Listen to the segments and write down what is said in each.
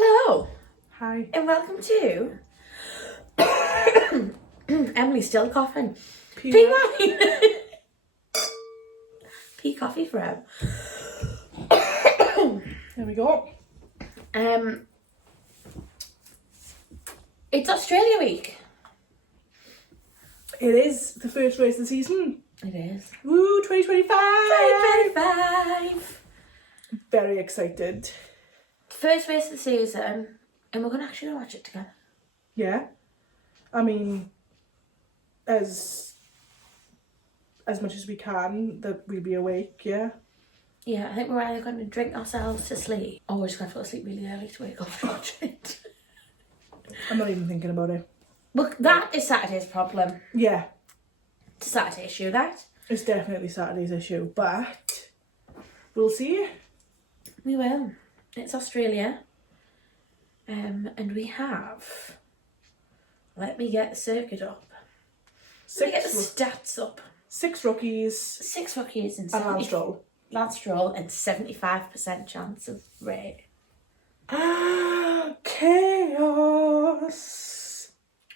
Hello Hi. and welcome to Emily's still coughing. PWine. P coffee for him. There we go. It's Australia week. It is the first race of the season. It is. Woo, 2025! 2025. Very excited. First race of the season, and we're going to actually watch it together. Yeah. I mean, as much as we can, that we'll be awake, yeah. Yeah, I think we're either going to drink ourselves to sleep, or we're just going to fall asleep really early to wake up and watch it. I'm not even thinking about it. Look, that is Saturday's problem. Yeah. It's a Saturday issue, that. It's definitely Saturday's issue, but we'll see. We will. It's Australia. And we have... Let me get the circuit up. Let me get the stats up. 6 rookies. 6 rookies and Lance Stroll. Lance Stroll and 75% chance of rate. Chaos.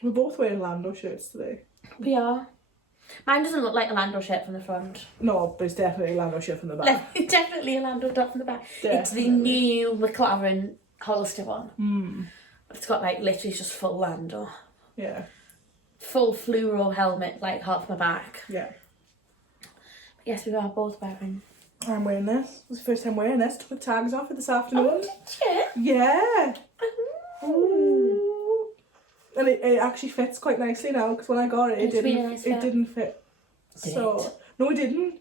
We're both wearing Lando shirts today. We are. Mine doesn't look like a Lando shirt from the front. No, but it's definitely a Lando shirt from the back. Definitely a Lando top from the back. Definitely. It's the new McLaren Hollister one. Mm. It's got like literally just full Lando. Yeah. Full fluoro helmet, like half my back. Yeah. But yes, we are both wearing. I'm wearing this. It's the first time wearing this. Took the tags off it this afternoon. Oh, did you? Yeah. Ooh. And it actually fits quite nicely now, because when I got it, It's really nice fit. it didn't fit. Did So it? no, it didn't.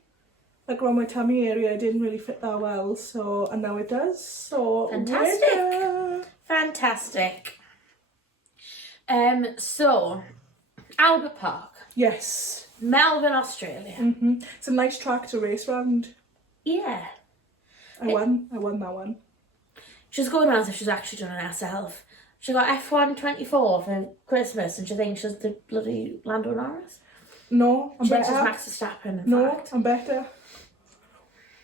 Like around my tummy area, it didn't really fit that well. So and now it does. So Fantastic. winner. Fantastic. So Albert Park, Yes. Melbourne, Australia. It's a nice track to race round. Yeah. I won that one. She was going around as if she's actually done it herself. She got F1 24 for Christmas and she thinks she's the bloody Lando Norris. No, I'm She thinks she's better. Max Verstappen, in No, fact. I'm better.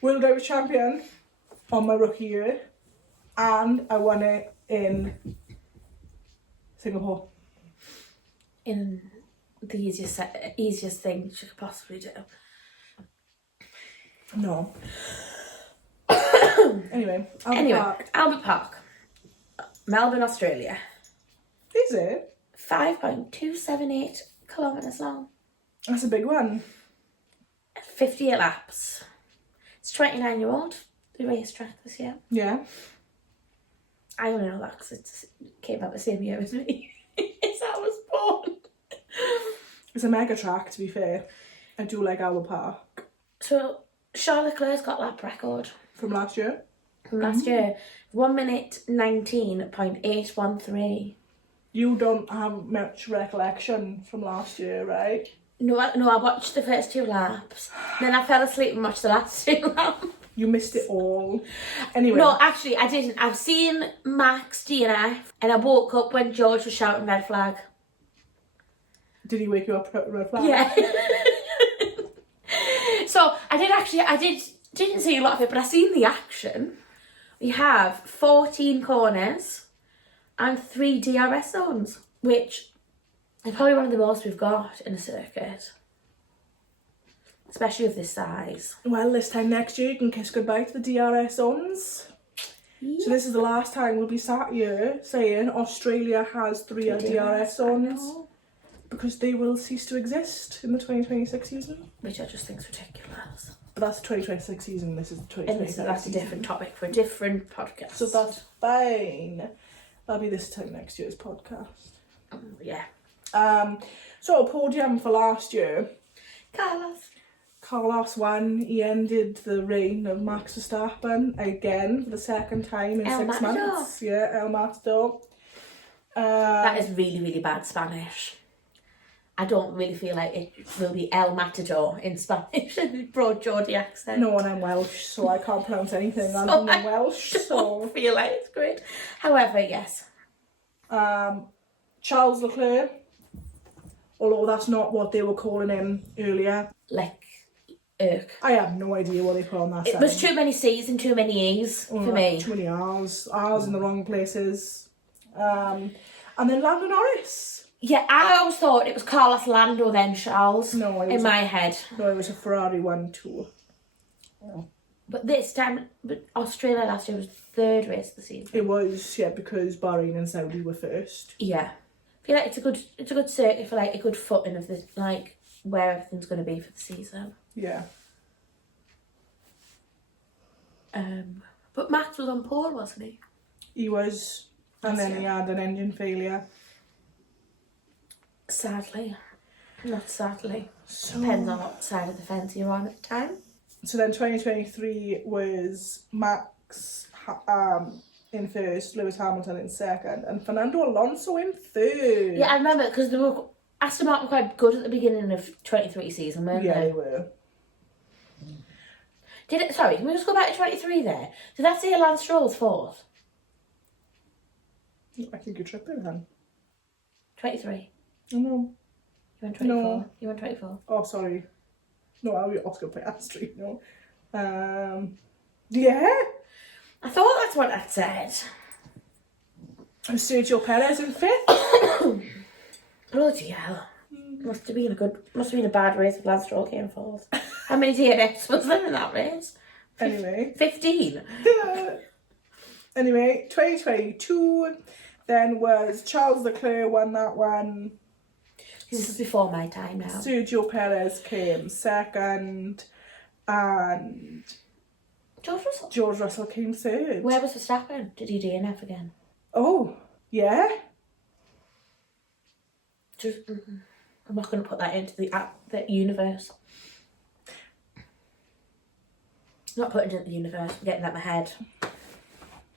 World Drivers Champion on my rookie year, and I won it in Singapore. In the easiest thing she could possibly do. No. Anyway, Albert Park, Melbourne, Australia. Is it? 5.278 kilometres long. That's a big one. 58 laps. It's 29-year-old, the racetrack this year. Yeah. I only know that because it came out the same year as me. As I was born. It's a mega track, to be fair. I do like Albert Park. So, Charles Leclerc's got lap record From last year? from last year. 1 minute 19.813. You don't have much recollection from last year, right? No, I watched the first 2 laps. Then I fell asleep and watched the last 2 laps. You missed it all. Anyway. No, actually, I didn't. I've seen Max DNF and I woke up when George was shouting red flag. Did he wake you up at red flag? Yeah. So, I didn't see a lot of it, but I seen the action. We have 14 corners and 3 DRS zones, which is probably one of the most we've got in a circuit. Especially of this size. Well, this time next year you can kiss goodbye to the DRS zones. Yeah. So this is the last time we'll be sat here saying Australia has 3 DRS zones, because they will cease to exist in the 2026 season. Which I just think is ridiculous. But that's the 2026 season, this is the 2026 And that's a different topic for a different podcast. So that's fine. That'll be this time next year's podcast. Yeah. So podium for last year. Carlos won. He ended the reign of Max Verstappen again for the second time in El 6 Matador. months. Yeah, El Matador. That is really, really bad Spanish. I don't really feel like it will be El Matador in Spanish. Broad Geordie accent. No, and I'm Welsh, so I can't pronounce anything other than Welsh. I don't feel like it's great. However, yes. Charles Leclerc, although that's not what they were calling him earlier. irk. I have no idea what they put on that It sign. was too many C's and too many E's for me. Too many R's. R's in the wrong places. And then Lando Norris. Yeah, I always thought it was Carlos Lando then Charles. No, it in was my head. No, it was a Ferrari 1-2. But this time, Australia last year was the third race of the season. It was, yeah, because Bahrain and Saudi were first. Yeah, I feel like it's a good circuit for like a good footing of the like where everything's going to be for the season. Yeah. But Max was on pole, wasn't he? He was, and then he had an engine failure. Sadly, not sadly. So, Depends on what side of the fence you're on at the time. So then 2023 was Max in first, Lewis Hamilton in second, and Fernando Alonso in third. Yeah, I remember because they were Aston Martin were quite good at the beginning of 23 season, weren't Yeah, they? they were. Sorry, can we just go back to 23 there? Did that say Lance Stroll's fourth? I think you're tripping, then. 23. Oh, no. You went 24. No. You went 24. Oh, sorry. No, I'll be Oscar Piastri, no. Yeah. I thought that's what I said. And Sergio Perez in fifth. Bloody hell. Must have been a bad race if Lance Stroll came fourth. How many DNFs was there in that race? Anyway. 15. Anyway, 2022 then was Charles Leclerc won that one. This is before my time now. Sergio Perez came second, and George Russell came third. Where was Verstappen? Did he DNF again? Oh, yeah. I'm not going to put that into the universe. Not putting it into the universe. I'm getting out my head.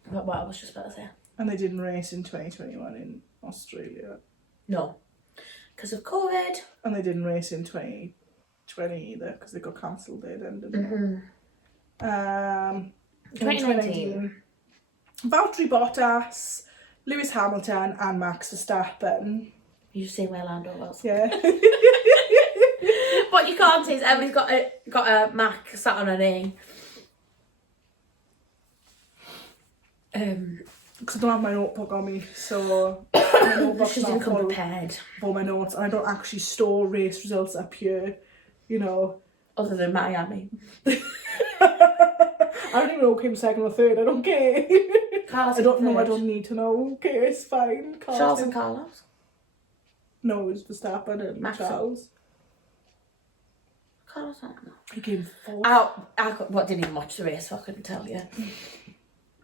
What I was just about to say. And they didn't race in 2021 in Australia. No. Because of COVID. And they didn't race in 2020 either, because they got cancelled there then, didn't they? 2019. Valtteri Bottas, Lewis Hamilton and Max Verstappen. You just say where Lando was. Yeah. What you can't say is Emily's got a Mac sat on her knee. Because I don't have my notebook on me, so my notebook's She's not going to come full prepared. for my notes, and I don't actually store race results up here, you know. Other than Miami. I don't even know who came second or third, I don't care. Carlos I don't know, I third. don't need to know. Okay, it's fine. Charles and Carlos. No, it was Verstappen and Max. Charles. Carlos, I don't know. He came fourth. Didn't even watch the race, so I couldn't tell you.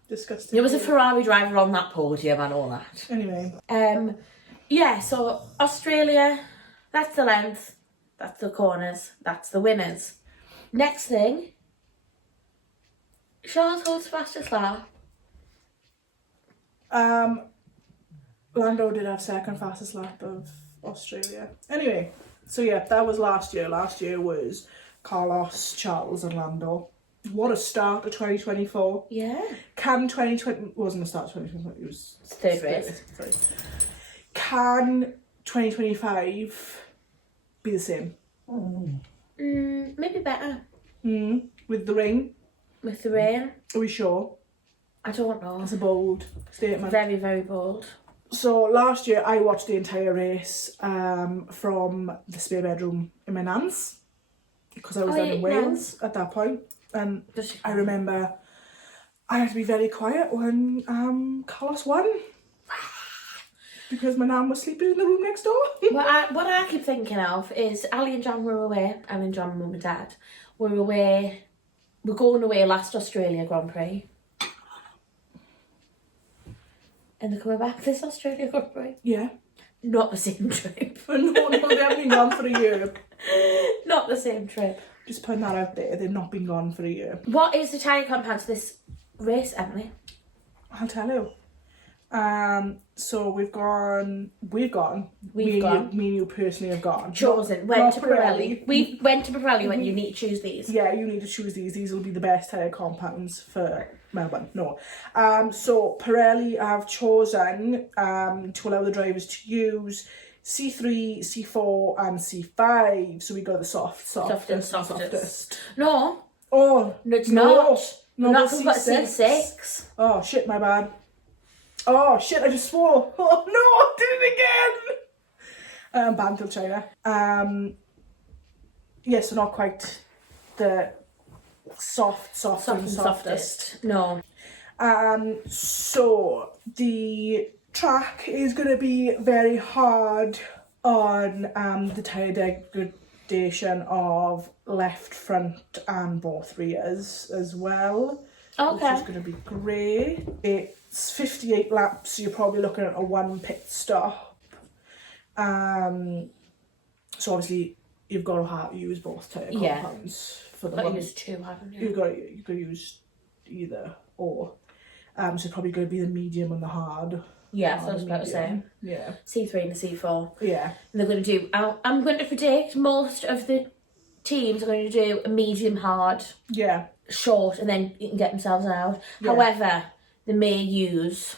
Disgusting. There was a Ferrari driver on that podium and all that. Anyway. Yeah, so Australia, that's the length, that's the corners, that's the winners. Next thing, Charles holds fastest lap. Lando did have second fastest lap of Australia. Anyway, so yeah, that was last year. Last year was Carlos, Charles and Lando. What a start to 2024. Yeah. Can 2020... wasn't the start of 2024, it was... Third race. Sorry. Can 2025 be the same? Maybe better. With the rain? With the rain. Are we sure? I don't know. That's a bold statement. Very, very bold. So last year I watched the entire race from the spare bedroom in my nan's, because I was then in Wales at that point. And I remember I had to be very quiet when Carlos won, because my nan was sleeping in the room next door. What I keep thinking of is Ali and John were away. Ali and John, mum and dad, were away. We're going away last Australia Grand Prix. And they're coming back this Australia Grand Prix. Yeah. Not the same trip. No, they haven't been gone for a year. Not the same trip. Just putting that out there, they've not been gone for a year. What is the tyre compound to this race, Emily? I'll tell you. So we've gone. Me and you personally have gone. Chosen. Went to Pirelli. We went to Pirelli when you need to choose these. Yeah, you need to choose these. These will be the best tyre compounds for Melbourne. No. So Pirelli have chosen to allow the drivers to use C3, C4 and C5. So we got the softest. No. Oh, No, it's not. No, Not the got C6. Oh, shit, my bad. Oh, shit, I just swore. Oh, no, I did it again. Banned till China. So not quite the softest. No. So the track is going to be very hard on the tyre degradation of left front and both rears as well. Okay. Which is going to be great. It's 58 laps, so you're probably looking at a 1 pit stop. So obviously you've got to use both tyre compounds for the one. Use 2, haven't you? You've got to use either or. So probably going to be the medium and the hard. Yeah, so I was about to say. Yeah. C3 and the C4. Yeah. And they're going to do, I'm going to predict most of the teams are going to do a medium hard. Yeah. Short, and then you can get themselves out. Yeah. However, they may use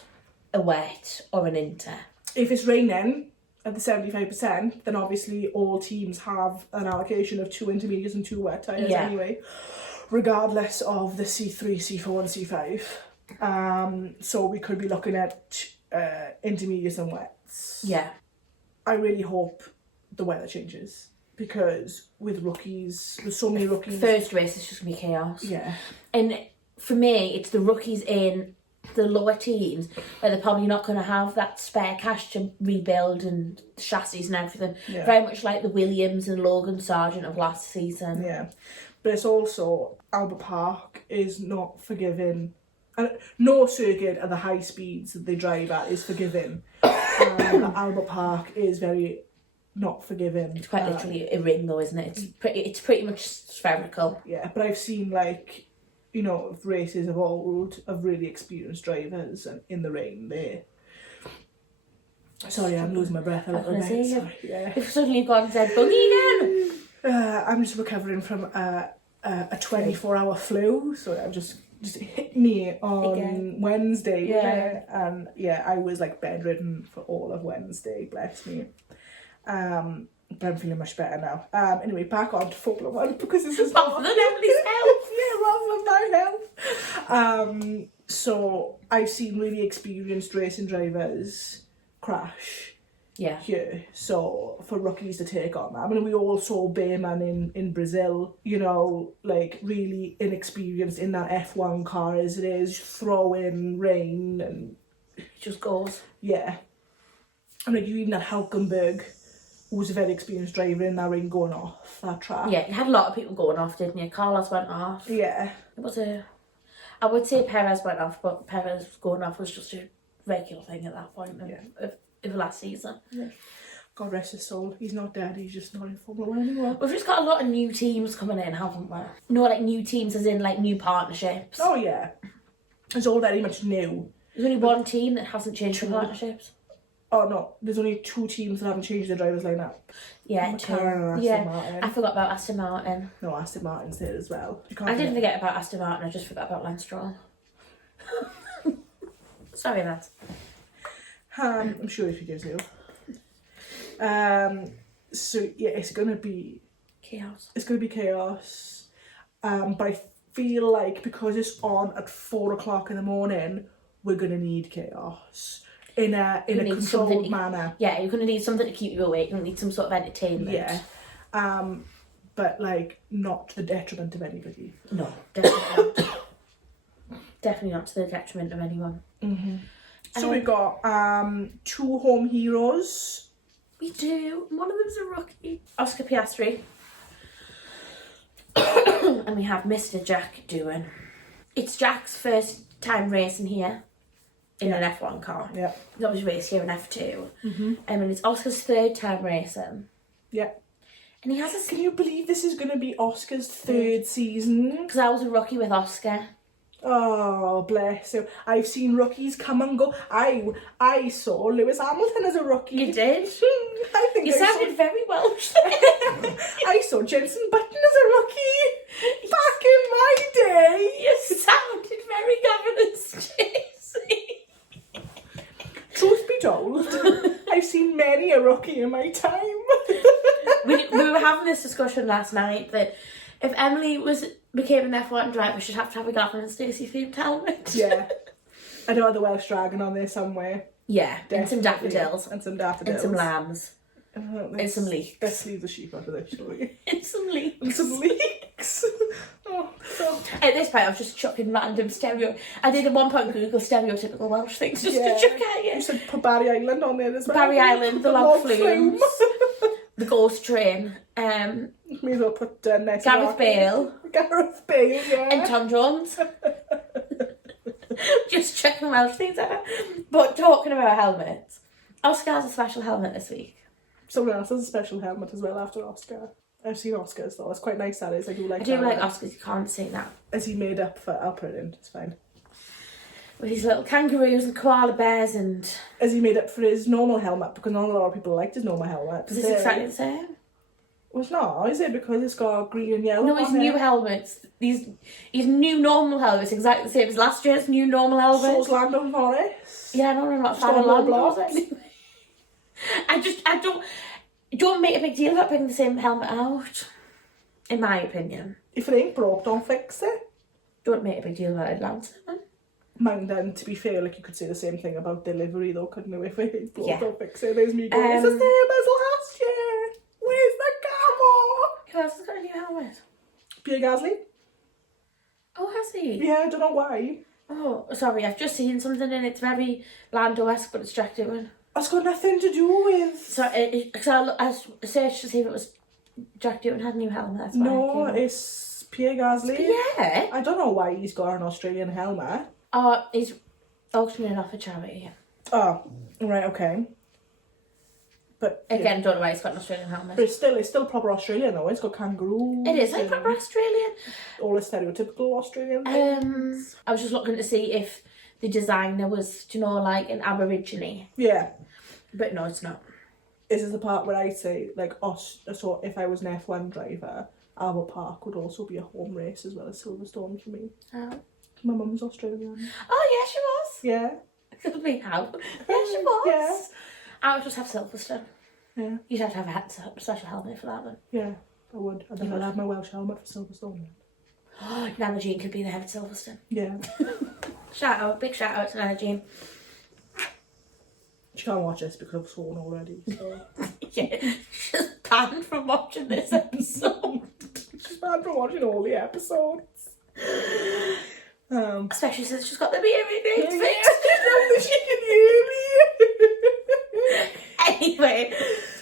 a wet or an inter. If it's raining at the 75%, then obviously all teams have an allocation of 2 intermediates and 2 wet tyres anyway, regardless of the C3, C4 and C5. So we could be looking at intermediates and wets. Yeah. I really hope the weather changes, because with rookies, with so many rookies... First race is just going to be chaos. Yeah. And for me, it's the rookies in the lower teams where they're probably not going to have that spare cash to rebuild and chassis and everything. Yeah. Very much like the Williams and Logan Sargent of last season. Yeah. But it's also, Albert Park is not forgiving. No circuit at the high speeds that they drive at is forgiving. But Albert Park is very not forgiving. It's quite literally a ring though, isn't it? It's pretty much spherical. Yeah, but I've seen, like, you know, races of old of really experienced drivers, and in the rain sorry, I'm losing my breath a little bit. Yeah. If suddenly you've gone dead buggy again. I'm just recovering from a 24-hour flu, so I've just hit me on Wednesday. Yeah. And I was like bedridden for all of Wednesday, bless me. But I'm feeling much better now. Anyway, back on to Formula 1, because this is rather than Emily's health. Yeah, rather than my health. So I've seen really experienced racing drivers crash. Yeah. Here. So for rookies to take on that. I mean, we all saw Bayman in Brazil, you know, like really inexperienced in that F1 car as it is, throw in rain and it just goes. Yeah. And like you even had Hulkenberg, who was a very experienced driver in that ring, going off that track. Yeah, you had a lot of people going off, didn't you? Carlos went off. Yeah. It was I would say Perez went off, but Perez going off was just a regular thing at that point of last season. Yeah. God rest his soul. He's not dead, he's just not in Formula 1 anymore. We've just got a lot of new teams coming in, haven't we? No, like new teams as in like new partnerships. Oh yeah. It's all very much new. There's only one team that hasn't changed their partnerships. Oh no, there's only 2 teams that haven't changed their drivers lineup. Yeah, McLaren and Aston Martin. I forgot about Aston Martin. No, Aston Martin's there as well. I didn't forget about Aston Martin, I just forgot about Lance Stroll. Sorry, lads. I'm sure he forgives you. So yeah, it's gonna be chaos. It's gonna be chaos. But I feel like because it's on at 4 o'clock in the morning, we're gonna need chaos in a controlled manner. Yeah, you're gonna need something to keep you awake. You're gonna need some sort of entertainment. Yeah. But like not to the detriment of anybody. No, definitely not. Definitely not to the detriment of anyone. Mm-hmm. So we've got 2 home heroes. We do. One of them's a rookie. Oscar Piastri. And we have Mr. Jack Doohan. It's Jack's first time racing here in an F1 car. Yeah. He's always raced here in F2. Mm-hmm. And it's Oscar's 3rd time racing. Yeah. And he has a... Can you believe this is going to be Oscar's 3rd season? Because I was a rookie with Oscar. Oh, bless him. I've seen rookies come and go. I saw Lewis Hamilton as a rookie. You did? I think you sounded very Welsh. I saw Jenson Button as a rookie back in my day. You sounded very Governance Chasey. Truth be told, I I've seen many a rookie in my time. we were having this discussion last night that if Emily became an F1 driver, she'd have to have a Gavin and Stacey themed helmet. Yeah. I know the Welsh dragon on there somewhere. Yeah, Definitely. and some daffodils. And some daffodils. And some lambs. And some leeks. Let's leave the sheep out of this, shall we? And some leeks. And some leeks. Oh, so. At this point, I was just chucking random I did at one point Google stereotypical Welsh things just to chuck at you. You said put Barry Island on there as well. Barry Island, the log flumes, the ghost train. May as well put Gareth Bale. Gareth Bale, yeah. And Tom Jones. Just chucking Welsh things at her. But talking about helmets, Oscar has a special helmet this week. Someone else has a special helmet as well after Oscar. I've seen Oscars though. It's quite nice that is. I do like Oscars, you can't say that. Is he made up for... I'll put it in, it's fine. With his little kangaroos and koala bears and... Is he made up for his normal helmet? Because not a lot of people liked his normal helmet. Is this exactly the same? Well, it's not, is it? Because it's got green and yellow. No, his new helmets. His new normal helmet's exactly the same as last year's new normal helmet. So's Lando Norris. Yeah, no, I'm not a fan of Lando. I don't make a big deal about putting the same helmet out, in my opinion. If it ain't broke, don't fix it. Don't make a big deal about it, Lance. Mind then, to be fair, like you could say the same thing about delivery though, couldn't you? If it ain't broke, Yeah. don't fix it. There's me going, it's the same as last year. Where's the camo? Who else has got a new helmet? Pierre Gasly. Oh, has he? Yeah, I don't know why. Oh, sorry, I've just seen something and it's very Lando-esque, but it's Jack Doohan. That's got nothing to do with... So, I searched to see if it was Jack Doohan had a new helmet. That's why No, it's Pierre Gasly. Yeah. I don't know why he's got an Australian helmet. He's auctioning it off a charity. Oh, right, okay. But Again, don't know why he's got an Australian helmet. But it's still proper Australian though. It's got kangaroos. It is like proper Australian. All the stereotypical Australian things. I was just looking to see if the designer was, do you know, like an Aborigine. Yeah. But no, it's not. This is the part where I say, like, so if I was an F1 driver, Albert Park would also be a home race as well as Silverstone for me. Oh. My mum's Australian. Oh, yeah, she was. Yeah. Could be how. Yeah, she was. Yeah. I would just have Silverstone. Yeah. You'd have to have a special helmet for that one. Yeah, I would. And then I'd have my Welsh helmet for Silverstone. Oh, Nana Jean could be the head of Silverstone. Yeah. Big shout out to Nana Jean. She can't watch this because I've sworn already, so... Yeah, she's banned from watching this episode. She's banned from watching all the episodes. Especially since she's got the hearing aids Yeah, fixed. she can hear me. Anyway.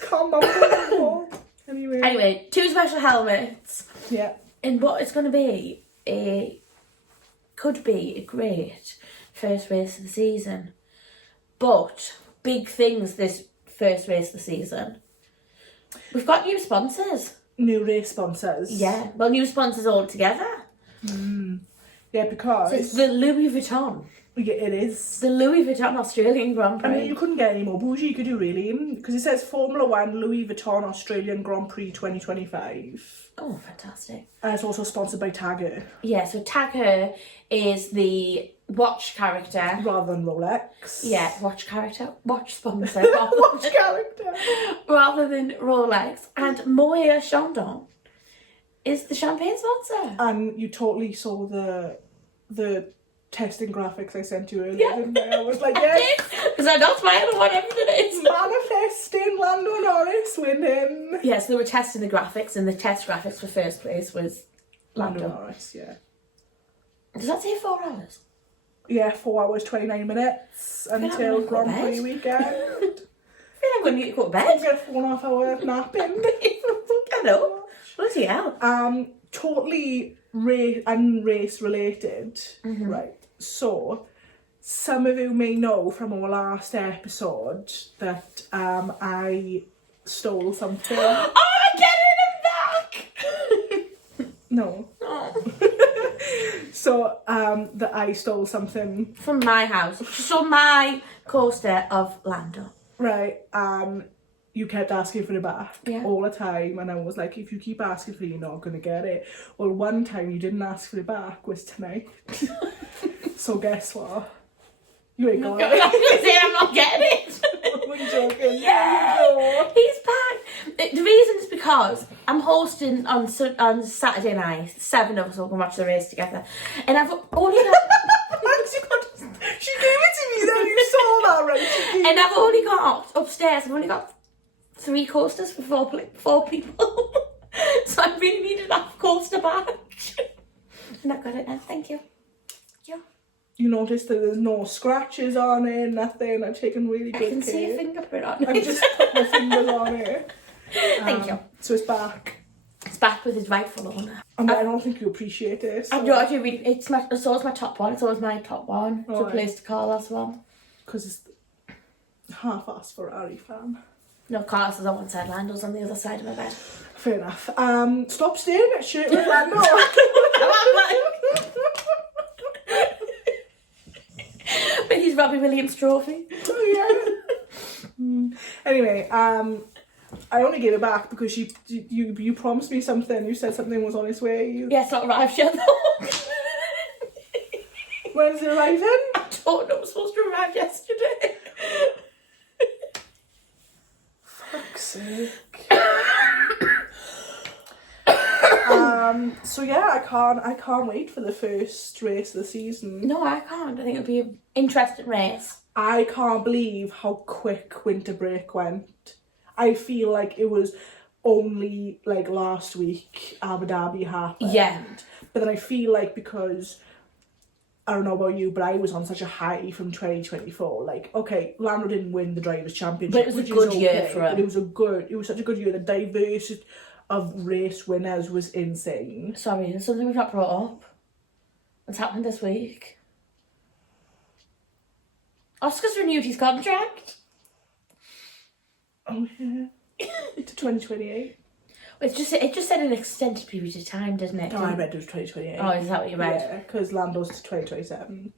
Calm down. Anyway, 2 special helmets. Yeah. And what it's going to be, could be a great first race of the season. But big things this first race of the season. We've got new sponsors. New race sponsors. Yeah, well, new sponsors altogether. Yeah, because... So it's the Louis Vuitton. Yeah, it is. The Louis Vuitton Australian Grand Prix. I mean, you couldn't get any more bougie, could you really? Because it says Formula 1 Louis Vuitton Australian Grand Prix 2025. Oh, fantastic. And it's also sponsored by Tagger. Yeah, so Tagger is the watch character. Rather than Rolex. Yeah, watch character. Watch sponsor. Watch character. Rather than Rolex. And Moët Chandon is the champagne sponsor. And you totally saw the testing graphics I sent you earlier, didn't I? I was like, yes. Because I'm not smiling at whatever it is. Manifesting Lando Norris winning. Yeah, so they were testing the graphics, and the test graphics for first place was Lando. Norris, yeah. Does that say 4 hours? Yeah, 4 hours, 29 minutes until Grand Prix weekend. I feel I'm going to need to go to I'll bed. get a 4.5 hour nap in. I know. Bloody hell. Totally race related, right? So, some of you may know from our last episode that I stole something. Oh, I'm getting him back! No. Oh. So, that I stole something. From my house. She saw my coaster of Lando. Right, you kept asking for it back all the time, and I was like, if you keep asking for it, you're not going to get it. Well, one time you didn't ask for it back was tonight. So guess what? You ain't got it. I was going to say I'm not getting it. I'm joking. Yeah, hosting on Saturday night. 7 of us all going to watch the race together. And I've only got... She gave it to me, then you saw that, right? And I've only got, upstairs, I've only got 3 coasters for 4 people. So I really need an half coaster back. And I've got it now, thank you. Yeah. You noticed that there's no scratches on it, nothing. I've taken really good care. I can see a fingerprint on it. I've just put my fingers on it. Thank you. So it's back. It's back with its rightful owner. And I don't think you appreciate it. So. I do really. It's always my top one. It's always my top one. It's a place to call as well. Because it's half-ass Ferrari fan. No, Carlos is on one side, Lando's on the other side of my bed. Fair enough. Stop staring at shit with Lando. But he's Robbie Williams trophy. Oh, yeah. Anyway, I only gave it back because you promised me something. You said something was on its way. Yeah, it's not arrived yet though. When's it arriving? I don't know, it was supposed to arrive yesterday. Fuck's sake. So yeah, I can't wait for the first race of the season. No, I can't. I think it'll be an interesting race. I can't believe how quick winter break went. I feel like it was only like last week Abu Dhabi happened. Yeah. But then I feel like because, I don't know about you, but I was on such a high from 2024. Like, okay, Lando didn't win the Drivers' Championship, but it was a good year for him. But it was such a good year. The diversity of race winners was insane. Sorry, there's something we've not brought up. What's happened this week? Oscar's renewed his contract. Oh yeah. To 2028. It just said an extended period of time, didn't it? No, I read it was 2028. Oh, is that what you read? Yeah, because Lando's to 2027.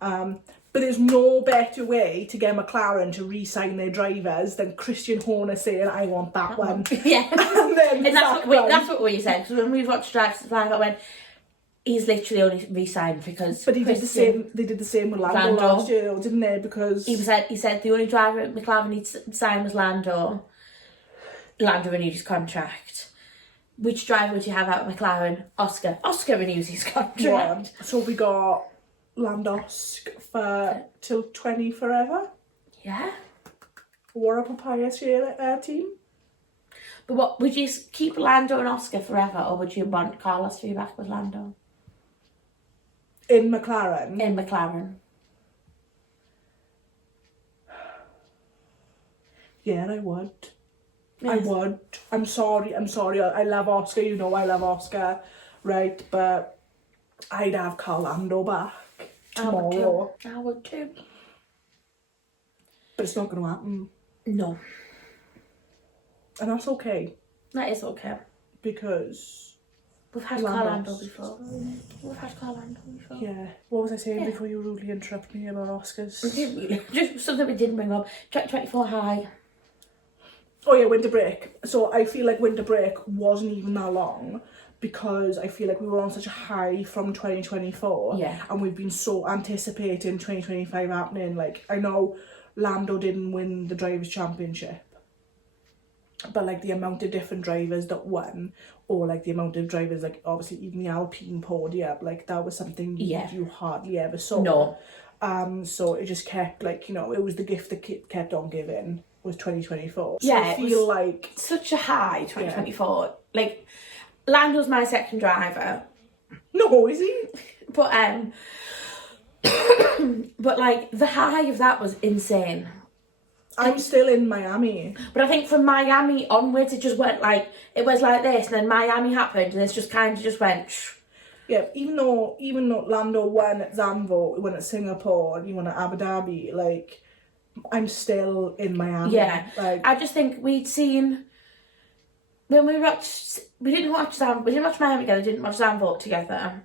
But there's no better way to get McLaren to re-sign their drivers than Christian Horner saying, "I want that one." Yeah, and that's what we said. Because when we watched Drive to Survive, I went, he's literally only re-signed because. But he did the same. They did the same with Lando last year, didn't they? Because he said the only driver McLaren needs to sign was Lando. Lando renewed his contract. Which driver would you have out of McLaren? Oscar. Oscar renews his contract. Yeah. So we got Landosk for till 20 forever. Yeah. What a papaya team. But what would you keep Lando and Oscar forever, or would you want Carlos to be back with Lando? In McLaren. In McLaren. Yeah, I would. Yes. I would. I'm sorry. I love Oscar. You know I love Oscar, right? But I'd have Lando back tomorrow. I would too. But it's not going to happen. No. And that's okay. That is okay. Because we've had Lando before. We've had Lando before. Yeah. What was I saying before you rudely interrupted me about Oscars? Just something we didn't bring up. 24 high. Oh yeah, winter break. So I feel like winter break wasn't even that long because I feel like we were on such a high from 2024. Yeah. And we've been so anticipating 2025 happening. Like, I know Lando didn't win the Drivers' Championship, but like the amount of different drivers that won, or like the amount of drivers, like obviously even the Alpine podium, like that was something you hardly ever saw. No. So it just kept, like, you know, it was the gift that kept on giving. Was 2024. So yeah, I feel like such a high 2024. Yeah. Like, Lando's my second driver. No, is he? But but like the high of that was insane. I'm still in Miami. But I think from Miami onwards it just went like, it was like this, and then Miami happened and it's just kind of just went. Yeah, even though Lando won at Zandvoort, won at Singapore, and he won at Abu Dhabi, like, I'm still in Miami. Yeah, like, I just think we'd seen when we didn't watch Miami together, didn't watch Zandvoort together.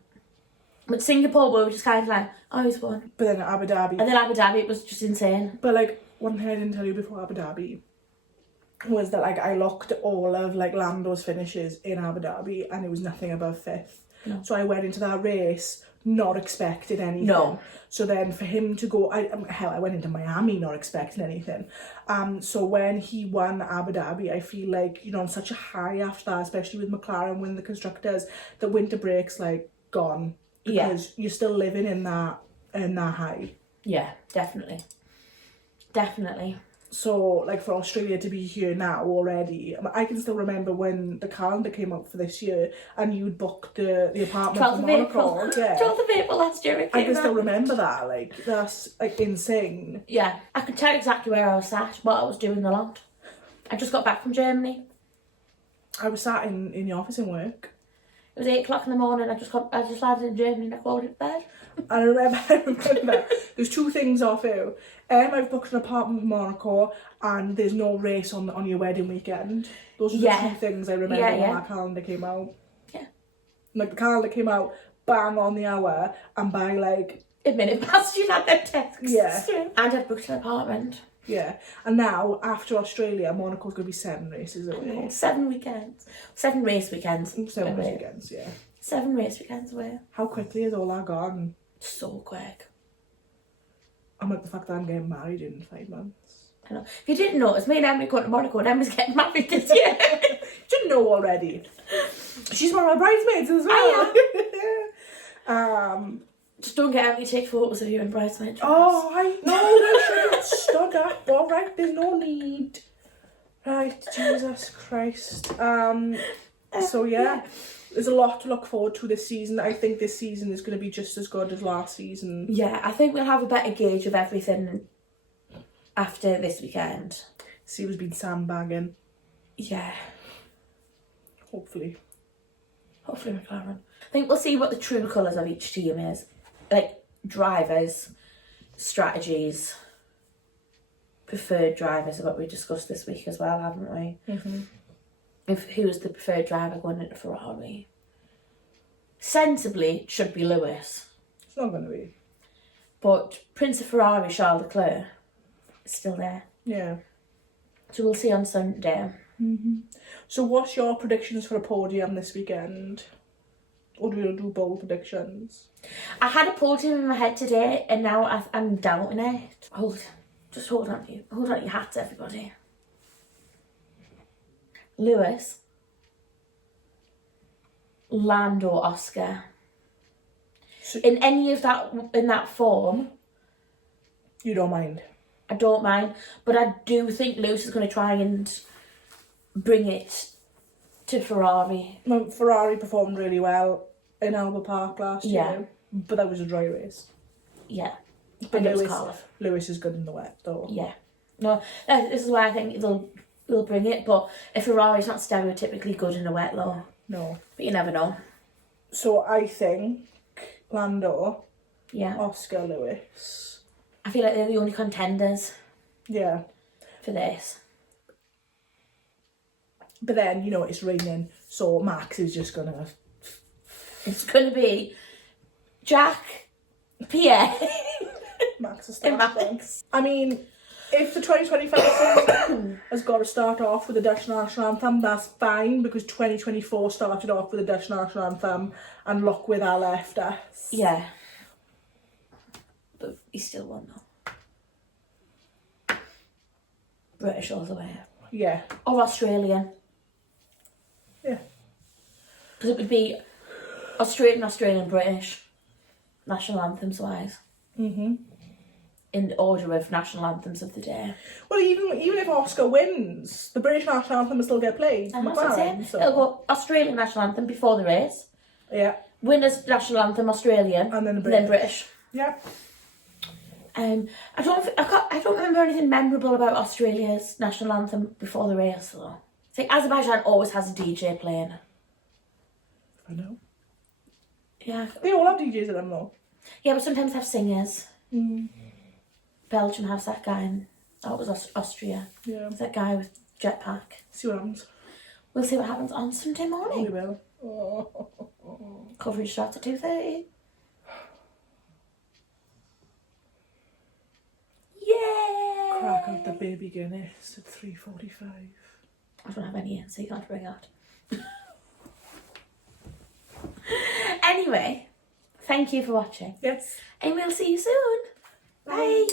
But Singapore, we were just kind of like, oh, he's won. But then Abu Dhabi. And then Abu Dhabi, it was just insane. But like, one thing I didn't tell you before Abu Dhabi was that like I locked all of like Lando's finishes in Abu Dhabi, and it was nothing above 5th. No. So I went into that race not expecting anything. No. So then for him to go, I went into Miami not expecting anything. So when he won Abu Dhabi, I feel like, you know, on such a high after that, especially with McLaren winning the constructors, the winter break's like gone. Because you're still living in that high. Yeah, definitely. Definitely. So, like, for Australia to be here now already, I can still remember when the calendar came out for this year and you'd booked the apartment 12th in of Monaco. April. Yeah. 12th of April last year it came I can still out. remember that. Like, that's, like, insane. Yeah, I could tell exactly where I was sat, what I was doing a lot. I just got back from Germany. I was sat in the office in work. It was 8 o'clock in the morning. I just landed in Germany and I called it bed. And I remember there's two things off you. I've booked an apartment in Monaco and there's no race on your wedding weekend. Those are the two things I remember when that calendar came out. Yeah. Like, the calendar came out bang on the hour and by like a minute past you'd had them texts. Yeah. And I'd booked an apartment. Yeah. And now, after Australia, Monaco's going to be 7 races away. 7 weekends. 7 race weekends. 7 race weekends, yeah. 7 race weekends away. How quickly has all that gone? So quick. And like the fact that I'm getting married in 5 months. I know. If you didn't notice, me and Emily going to Monaco and Emily's getting married this year. Didn't know already. She's one of my bridesmaids as well. Just don't get Emily to take photos of you in bridesmaid dress. Oh, I know. I should have stood up. All right, there's no need. Right, Jesus Christ. So yeah, there's a lot to look forward to this season. I think this season is going to be just as good as last season. Yeah, I think we'll have a better gauge of everything after this weekend. See who's been sandbagging. Yeah. Hopefully McLaren. I think we'll see what the true colours of each team is. Like, drivers, strategies, preferred drivers are what we discussed this week as well, haven't we? Mm-hmm. If who's the preferred driver going into Ferrari. Sensibly, it should be Lewis. It's not going to be. But Prince of Ferrari, Charles Leclerc, is still there. Yeah. So we'll see on Sunday. Mm-hmm. So what's your predictions for a podium this weekend? Or do we do bold predictions? I had a podium in my head today and now I'm doubting it. Hold on to your hats, everybody. Lewis, Lando, Oscar. So, in that form, you don't mind? I don't mind, but I do think Lewis is going to try and bring it to Ferrari. Well, Ferrari performed really well in Albert Park last year, but that was a dry race. Yeah, But Lewis is good in the wet, though. Yeah, no, this is why I think they'll bring it. But if Ferrari's not stereotypically good in the wet, though, no. But you never know. So I think Lando, yeah, Oscar, Lewis. I feel like they're the only contenders. Yeah. For this. But then, you know, it's raining, so Max is just gonna... It's gonna be Jack, Pierre, Max is and starting. Max. I mean, if the 2025 season has got to start off with the Dutch national anthem, that's fine, because 2024 started off with the Dutch national anthem, and look where that left us. Yeah. But he still won though. British all the way. Yeah. Or Australian. Yeah. Because it would be Australian, British, national anthems wise. Mm-hmm. In the order of national anthems of the day. Well, even if Oscar wins, the British national anthem will still get played. McLaren, so. It'll go Australian national anthem before the race. Yeah. Winners national anthem Australian. And then the British. Then British. Yeah. I don't remember anything memorable about Australia's national anthem before the race though. I think Azerbaijan always has a DJ playing. I know. Yeah. They all have DJs in them though. Yeah, but sometimes have singers. Mm. Belgium has that guy in, that was Austria. Yeah. It's that guy with jetpack. See what happens. We'll see what happens on Sunday morning. We will. Oh. Coverage starts at 2:30. Yay! Crack out the baby Guinness at 3:45. I don't have any in, so you can't bring out. Anyway, thank you for watching. Yes. And we'll see you soon. Bye.